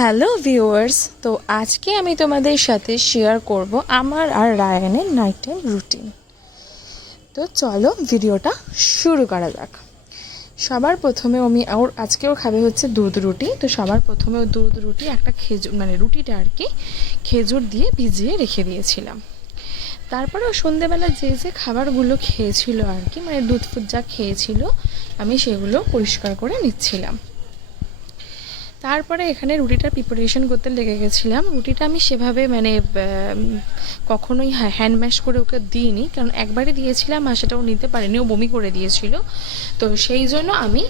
Hello viewers, তো আজকে আমি তোমাদের সাথে শেয়ার করব আমার আর রায়ানের নাইট টাইম রুটিন। তো চলো ভিডিওটা শুরু করা যাক। সবার প্রথমে আজকেও খাবে হচ্ছে দুধ রুটি। তো সবার প্রথমে দুধ রুটি একটা খেজুর রুটিটা আর কি খেজুর দিয়ে ভিজিয়ে রেখে দিয়েছিলাম। তারপরেও সন্ধেবেলা যে যে খাবারগুলো খেয়েছিল আর কি দুধ ফুট যা খেয়েছিল আমি সেগুলো পরিষ্কার করে নিচ্ছিলাম। তারপরে এখানে রুটিটার প্রিপারেশন করতে লেগে গেছিলাম। রুটিটা আমি সেভাবে কখনোই হ্যান্ড ম্যাশ করে ওকে দিইনি, কারণ একবারই দিয়েছিলাম আর সেটাও নিতে পারিনি, ও বমি করে দিয়েছিল। তো সেই জন্য আমি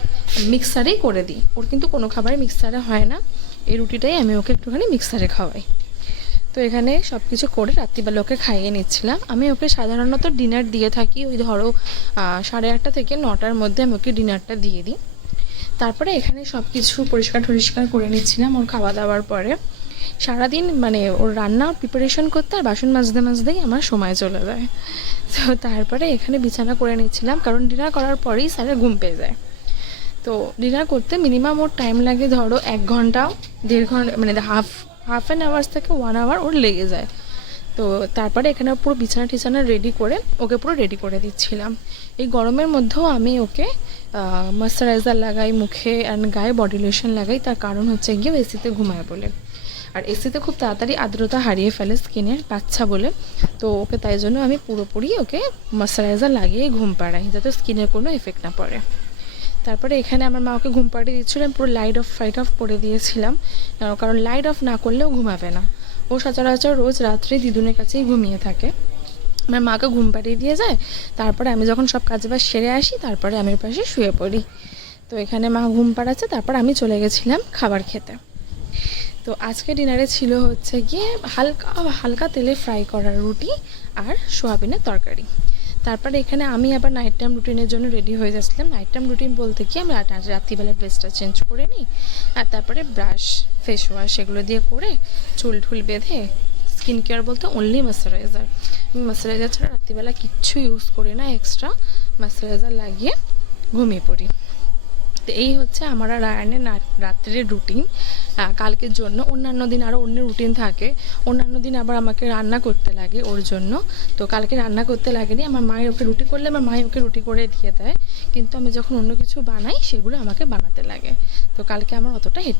মিক্সারেই করে দিই। ওর কিন্তু কোনো খাবারই মিক্সারে হয় না, এই রুটিটাই আমি ওকে একটুখানি মিক্সারে খাওয়াই। তো এখানে সব কিছু করে রাত্রিবেলা ওকে খাইয়ে নিচ্ছিলাম। আমি ওকে সাধারণত ডিনার দিয়ে থাকি, ওই ধরো 8:30 থেকে 9টার মধ্যে আমি ওকে ডিনারটা দিয়ে দিই। তারপরে এখানে সব কিছু পরিষ্কার করে নিচ্ছিলাম ওর খাওয়া দাওয়ার পরে। সারাদিন ওর রান্না প্রিপারেশন করতে আর বাসন মাজতেই আমার সময় চলে যায়। তো তারপরে এখানে বিছানা করে নিচ্ছিলাম, কারণ ডিনার করার পরেই স্যারের ঘুম পেয়ে যায়। তো ডিনার করতে মিনিমাম ওর টাইম লাগে ধরো 1 ঘন্টা 1.5 ঘন্টা, হাফ অ্যান আওয়ার্স থেকে 1 আওয়ার ওর লেগে যায়। তো তারপরে এখানে পুরো বিছানা রেডি করে ওকে পুরো রেডি করে দিচ্ছিলাম। এই গরমের মধ্যেও আমি ওকে ময়েশ্চারাইজার লাগাই মুখে, আর গায়ে বডি লোশন লাগাই। তার কারণ হচ্ছে গিয়ে এসিতে ঘুমায় বলে, আর এসিতে খুব তাড়াতাড়ি আর্দ্রতা হারিয়ে ফেলে স্কিনের, বাচ্চা বলে। তো ওকে তাই জন্য আমি পুরোপুরি ওকে ময়েশ্চারাইজার লাগিয়ে ঘুম পাড়াই, যাতে স্কিনের কোনো এফেক্ট না পড়ে। তারপরে এখানে আমার মা ওকে ঘুম পাড়িয়ে দিচ্ছিলাম, পুরো লাইট অফ করে দিয়েছিলাম, কারণ লাইট অফ না করলেও ঘুমাবে না। ও সচরাচর রোজ রাত্রে দিদুনের কাছেই ঘুমিয়ে থাকে। আমার মাকে ঘুম পাড়িয়ে দিয়ে যায়, তারপরে আমি যখন সব কাজ বাজ সেরে আসি তারপরে আমি ওর পাশে শুয়ে পড়ি। তো এখানে মা ঘুম পাড়াচ্ছে, তারপর আমি চলে গেছিলাম খাবার খেতে। তো আজকে ডিনারে ছিল হচ্ছে গিয়ে হালকা তেলে ফ্রাই করা রুটি আর সোয়াবিনের তরকারি। তারপরে এখানে আমি আবার নাইট টাইম রুটিনের জন্য রেডি হয়ে যাচ্ছিলাম। নাইট টাইম রুটিন বলতে কি, আমি রাত্রিবেলা ড্রেসটা চেঞ্জ করে নিই, আর তারপরে ব্রাশ ফেস ওয়াশ এগুলো দিয়ে করে চুল ঠুল বেঁধে, স্কিন কেয়ার বলতে অনলি ময়েশ্চারাইজার, আমি ময়েশ্চারাইজার ছাড়া রাত্রিবেলা কিচ্ছু ইউজ করি না, এক্সট্রা ময়েশ্চারাইজার লাগিয়ে ঘুমিয়ে পড়ি। তো এই হচ্ছে আমার আর রায়ানের রাত্রের রুটিন। কালকের জন্য অন্যান্য দিন আরও অন্য রুটিন থাকে, অন্যান্য দিন আবার আমাকে রান্না করতে লাগে ওর জন্য। তো কালকে রান্না করতে লাগেনি, আমার মায়ের ওকে রুটি করলে আমার মায়ের ওকে রুটি করে দিয়ে দেয়, কিন্তু আমি যখন অন্য কিছু বানাই সেগুলো আমাকে বানাতে লাগে। তো কালকে আমার অতটা